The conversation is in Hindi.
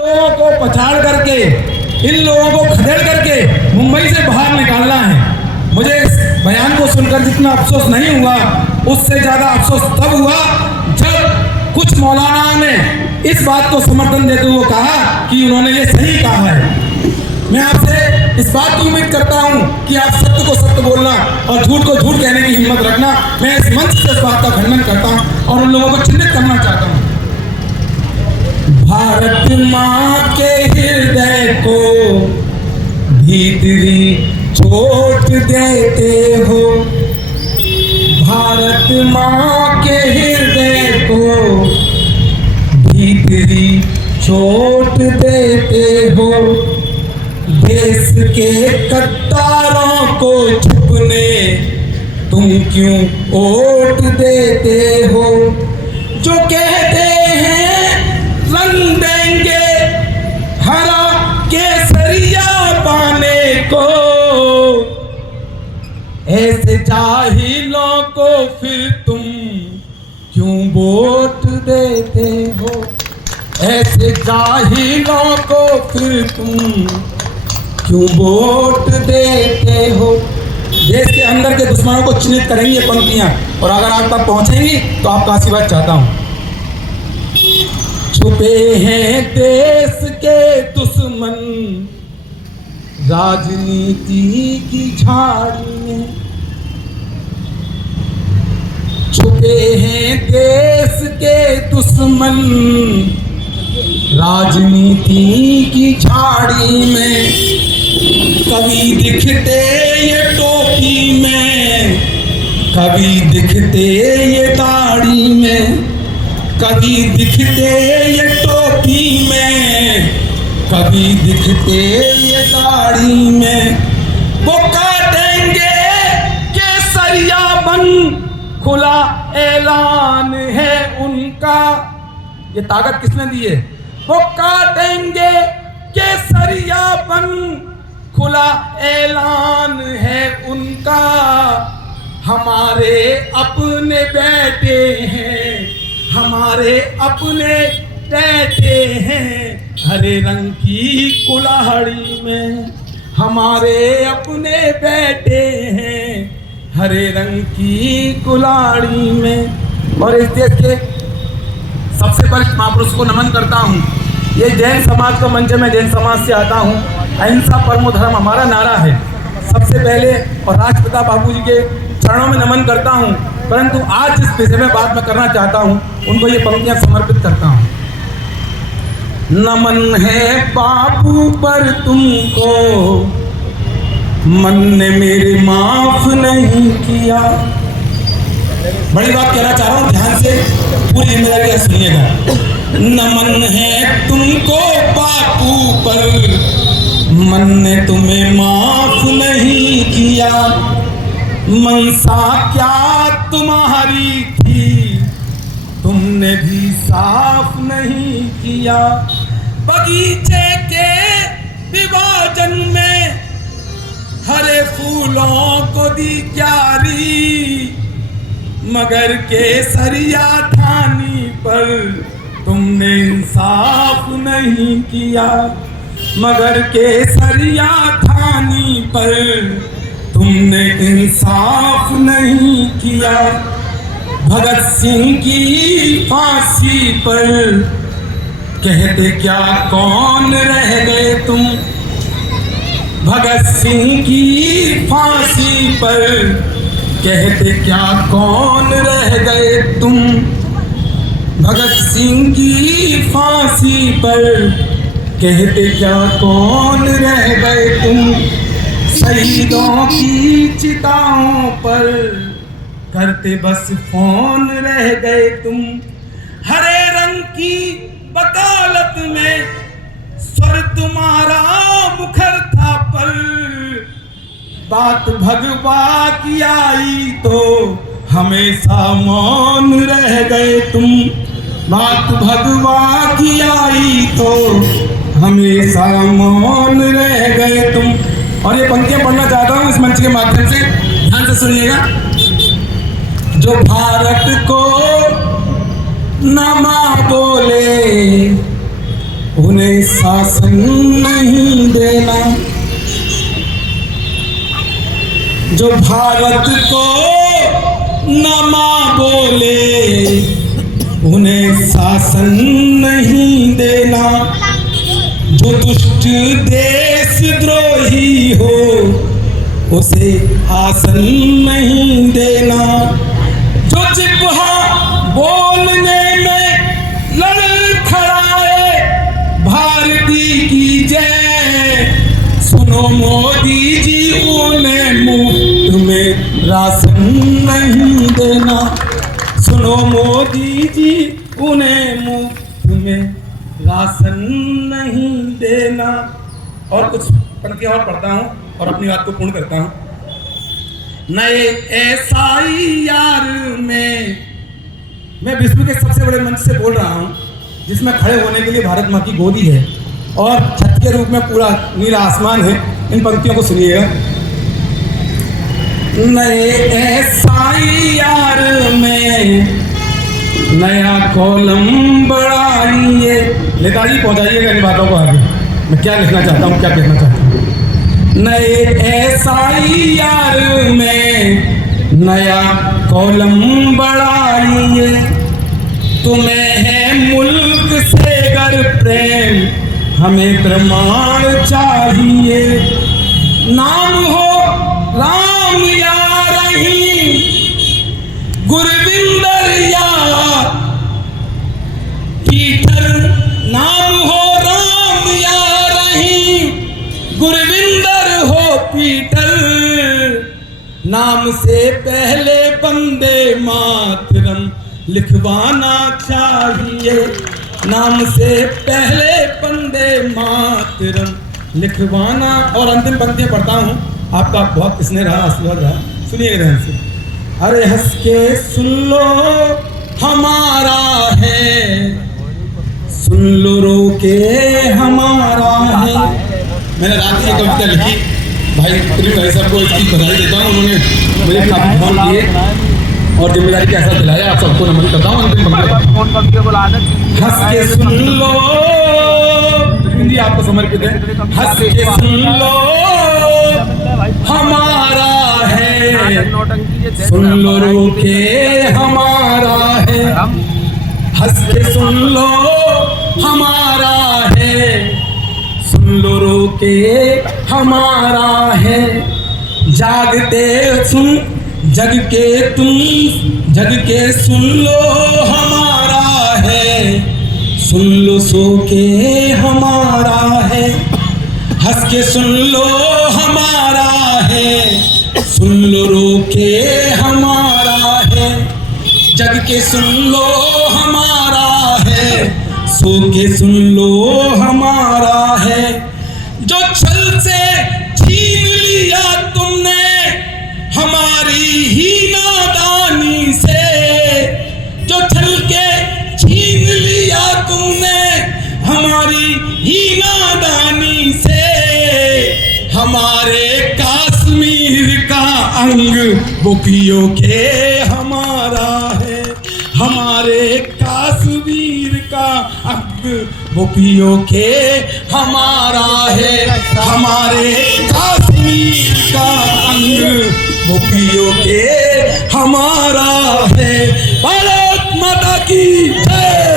लोगों को पछाड़ करके, इन लोगों को खदेड़ करके मुंबई से बाहर निकालना है। मुझे इस बयान को सुनकर जितना अफसोस नहीं हुआ, उससे ज़्यादा अफसोस तब हुआ जब कुछ मौलाना ने इस बात को समर्थन देते हुए कहा कि उन्होंने ये सही कहा है। मैं आपसे इस बात की उम्मीद करता हूँ कि आप सत्य को सत्य बोलना और झूठ को झूठ कहने की हिम्मत रखना। मैं इस मंच से इस बात का खंडन करता हूँ और उन लोगों को चिन्हित करना चाहता हूँ। भारत माँ के हृदय को भीतरी चोट देते हो, भारत माँ के हृदय को भीतरी चोट देते हो। देश के गद्दारों को छुपने तुम क्यों वोट देते हो? जो कहते हैं रंग देंगे हरा केसरिया पाने को, ऐसे जाहिलों को फिर तुम क्यों वोट देते हो? ऐसे जाहिलों को फिर तुम क्यों वोट देते हो? देश के अंदर के दुश्मनों को चिन्हित करेंगी ये पंक्तियां, और अगर आप तक पहुंचेंगी तो आपका आशीर्वाद चाहता हूं। छुपे हैं देश के दुश्मन राजनीति की झाड़ी में, छुपे हैं देश के दुश्मन राजनीति की झाड़ी में। कभी दिखते ये टोपी में, कभी दिखते ये दाढ़ी में, कभी दिखते ये टोपी में, कभी दिखते ये दाढ़ी में। वो काटेंगे केसरिया बन, खुला ऐलान है उनका। ये ताकत किसने दी है? वो काटेंगे केसरिया बन, खुला ऐलान है उनका। हमारे अपने बेटे हैं, हमारे अपने बेटे हैं, हरे रंग की कुल्हाड़ी में। हमारे अपने बेटे हैं, हरे रंग की कुल्हाड़ी में। और इस देश के सबसे वरिष्ठ महापुरुष को नमन करता हूँ। ये जैन समाज का मंच है, मैं जैन समाज से आता हूँ। अहिंसा परमो धर्म हमारा नारा है सबसे पहले, और राष्ट्रपिता बापू जी के चरणों में नमन करता हूँ। परंतु आज जिस विषय में बात मैं करना चाहता हूँ उनको ये पंक्तियाँ समर्पित करता हूँ। नमन है बापू पर तुमको, मन ने मेरे माफ नहीं किया। बड़ी बात कहना चाह रहा हूँ, ध्यान से पूरी जिम्मेदारी सुनिएगा। नमन है तुमको बापू पर, मन ने तुम्हें माफ नहीं किया। मनसा क्या तुम्हारी थी, तुमने भी साफ नहीं किया। बगीचे के विभाजन में हरे फूलों को दी क्यारी, मगर केसरिया थानी पर तुमने इंसाफ नहीं किया। मगर केसरिया थानी पर तुमने इंसाफ नहीं किया। भगत सिंह की फांसी पर कहते क्या कौन रह गए तुम? भगत सिंह की फांसी पर कहते क्या कौन रह गए तुम? भगत सिंह की फांसी पर कहते क्या कौन रह गए तुम? शहीदों की चिताओं पर करते बस फोन रह गए तुम। हरे रंग की वकालत में स्वर तुम्हारा मुखर था, पर बात भगवा की आई तो हमेशा मौन रह गए तुम। बात भगवा की आई तो हमेशा मौन रह गए तुम। और ये पंक्तियां पढ़ना चाहता हूँ इस मंच के माध्यम से, ध्यान से सुनिएगा। जो भारत को न मां बोले उन्हें शासन नहीं देना। जो भारत को न मां बोले उन्हें शासन नहीं देना। जो दुष्ट देशद्रोही हो उसे आसन नहीं देना। जो जिह्वा बोलने में लड़खड़ाए भारती की जय, सुनो मोदी जी उन्हें मुफ्त में राशन नहीं देना। सुनो मोदी जी उन्हें मुफ्त में राशन नहीं देना। और कुछ पंक्तियां और पढ़ता हूं और अपनी बात को पूर्ण करता हूं। नए एसआईआर में मैं विश्व के सबसे बड़े मंच से बोल रहा हूं जिसमें खड़े होने के लिए भारत मां की गोदी है और छत के रूप में पूरा नीला आसमान है। इन पंक्तियों को सुनिएगा। नए एसआईआर में नया कॉलम बढ़ाइए। नेताजी पहुंचाइएगा इन बातों को आगे। मैं क्या लिखना चाहता हूँ, क्या कहना चाहता हूँ। नए एसआईआर में नया कॉलम बढ़ाइए। तुम्हें है मुल्क से गर प्रेम, हमें प्रमाण चाहिए। नाम हो राम या रहीम, गुरविंदर या पीटर। नाम हो राम या रहीम, गुरविंदर हो पीटर। नाम से पहले वंदे मातरम लिखवाना चाहिए। नाम से पहले वंदे मातरम लिखवाना। और अंतिम पंक्तियां पढ़ता हूँ। आपका बहुत स्नेह रहा, आशीर्वाद रहा। सुनिएगा ध्यान से। अरे हंस के सुन लो हमारा है, सुन लो रो के हमारा है। मैंने रात की कविता लिखी, भाई त्रिवेणी भाई साहब को इसकी बधाई देता हूँ। उन्होंने मुझे काफी फोन किए और जिम्मेदारी का एहसास दिलाया। आप सबको नमन करता हूँ। हंस के सुन लो, हिंदी आपको समर्पित है। हंस के सुन लो हमारा है, सुन लो रो के हमारा है। हंस के सुन लो हमारा है, सुन लो रो के हमारा है। जागते सुन जग के तुम, जग के सुन लो हमारा है, सुन लो सो के हमारा है। हंस के सुन लो हमारा है, सुन लो रो के हमारा है। जग के सुन लो हमारा है, सो के सुन लो हमारा है। जो छल से छीन लिया तुमने हमारी ही नादानी से, जो छल के छीन लिया तुमने हमारी ही नादानी से। हमारे कश्मीर का अंग बुकियों के हमारा है, हमारे कश्मीर का अंग बुकियों के हमारा है। हमारे कश्मीर का अंग बुकियों के हमारा है। भारत माता की जय।